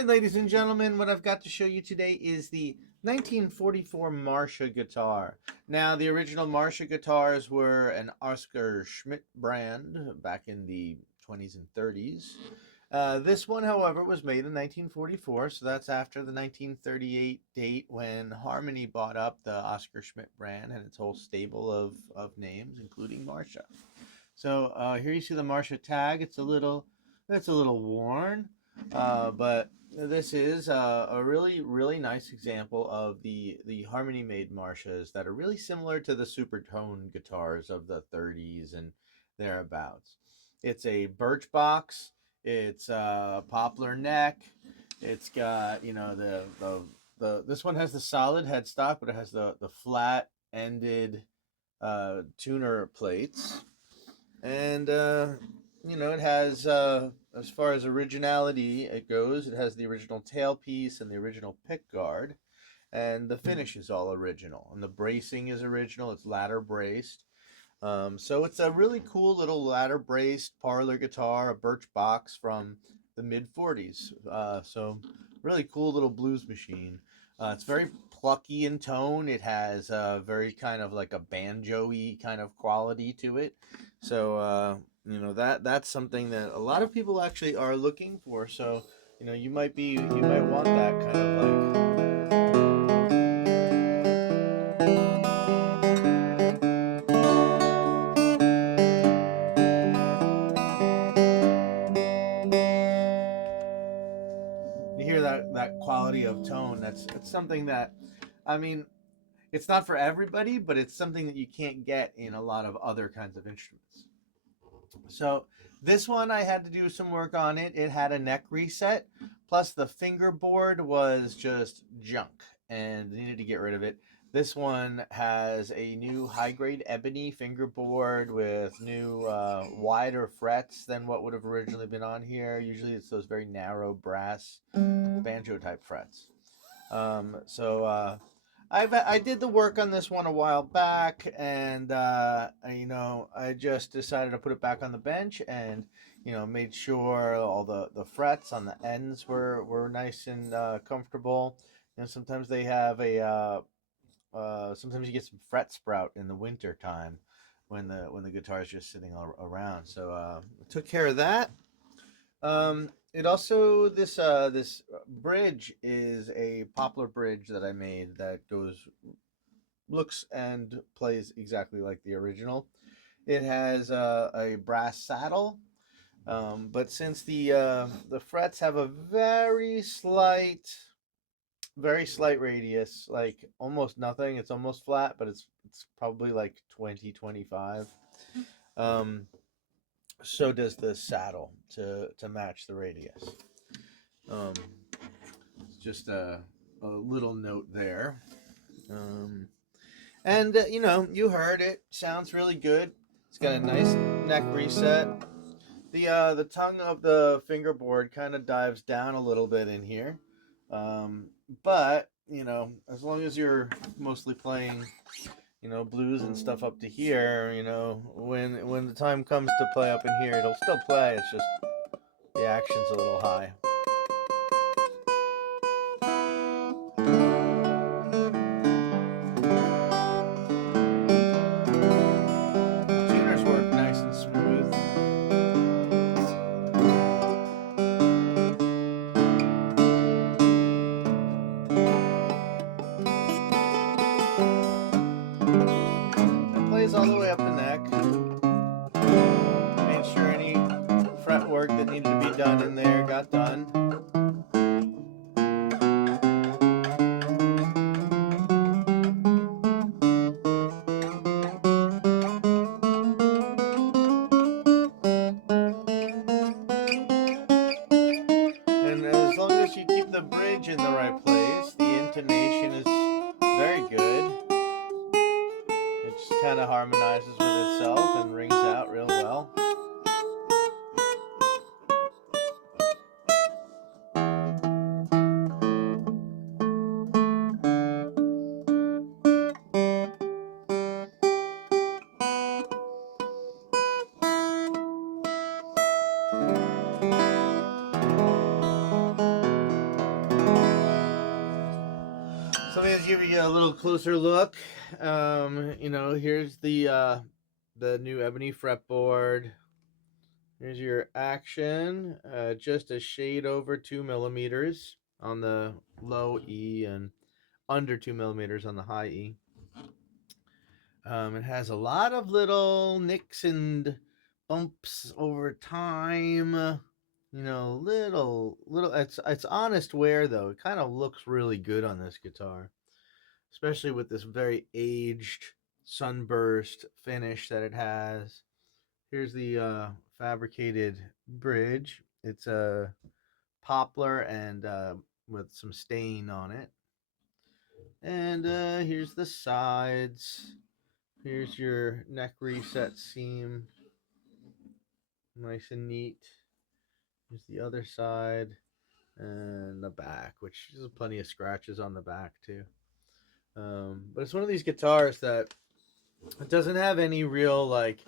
right, ladies and gentlemen, what I've got to show you today is the 1944 Marcia guitar. Now, the original Marcia guitars were an Oscar Schmidt brand back in the 20s and 30s. This one, however, was made in 1944, so that's after the 1938 date when Harmony bought up the Oscar Schmidt brand and its whole stable of names, including Marcia. So here you see the Marcia tag. It's a little worn, but this is a really nice example of the Harmony made Marcias that are really similar to the supertone guitars of the 30s and thereabouts. It's a birch box. It's a poplar neck. It's got, you know, the this one has the solid headstock, but it has the flat ended tuner plates. And you know, it has as far as originality it goes, it has the original tailpiece and the original pickguard, and the finish is all original, and the bracing is original. It's ladder braced. So it's a really cool little ladder braced parlor guitar, a birch box from the mid 40s. So really cool little blues machine. It's very plucky in tone. It has very kind of like a banjo-y kind of quality to it. So you know, that's something that a lot of people actually are looking for. So you know, you might want that kind of you hear that quality of tone. It's something that, I mean, it's not for everybody, but it's something that you can't get in a lot of other kinds of instruments. So this one, I had to do some work on it. It had a neck reset, plus the fingerboard was just junk and needed to get rid of it. This one has a new high-grade ebony fingerboard with new wider frets than what would have originally been on here. Usually it's those very narrow brass banjo type frets. I did the work on this one a while back, and you know, I just decided to put it back on the bench, and you know, made sure all the frets on the ends were nice and comfortable. You know, sometimes they have sometimes you get some fret sprout in the winter time when the guitar is just sitting all around. So I took care of that. It also, this bridge is a poplar bridge that I made that looks and plays exactly like the original. It has a brass saddle, but since the frets have a very slight radius, like almost nothing. It's almost flat, but it's probably like 20-25. So does the saddle to match the radius. Um, just a little note there. And you know, you heard it. Sounds really good. It's got a nice neck reset. The tongue of the fingerboard kind of dives down a little bit in here. But you know, as long as you're mostly playing, you know, blues and stuff up to here, you know, when the time comes to play up in here, it'll still play. It's just the action's a little high. Tuners work nice and smooth. It plays all the way up the neck. Made sure any fret work that needed to be done in there got done. And as long as you keep the bridge in the right place, the intonation is very good. It just kind of harmonizes with itself and rings out real well. So let me give you a little closer look. Here's the new ebony fretboard. Here's your action, just a shade over 2 millimeters on the low E and under 2 millimeters on the high E. It has a lot of little nicks and bumps over time. Little. It's honest wear though. It kind of looks really good on this guitar, especially with this very aged sunburst finish that it has. Here's the fabricated bridge. It's a poplar and with some stain on it. And here's the sides. Here's your neck reset seam. Nice and neat. Here's the other side and the back, which is plenty of scratches on the back too. But it's one of these guitars that it doesn't have any real like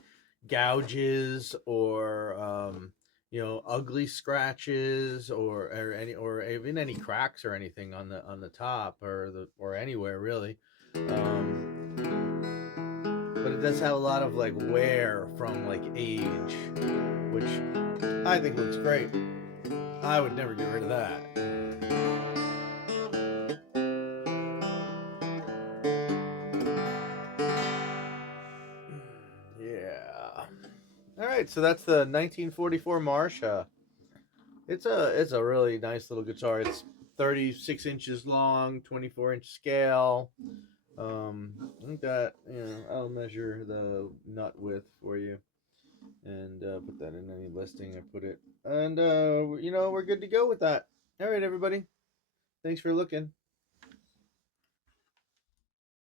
gouges or ugly scratches or even any cracks or anything on the top or anywhere really. But it does have a lot of like wear from like age, which I think looks great. I would never get rid of that. Yeah. All right, so that's the 1944 Marcia. It's a really nice little guitar. It's 36 inches long, 24-inch scale. I got, I'll measure the nut width for you and put that in any listing I put it. And we're good to go with that. All right, everybody. Thanks for looking.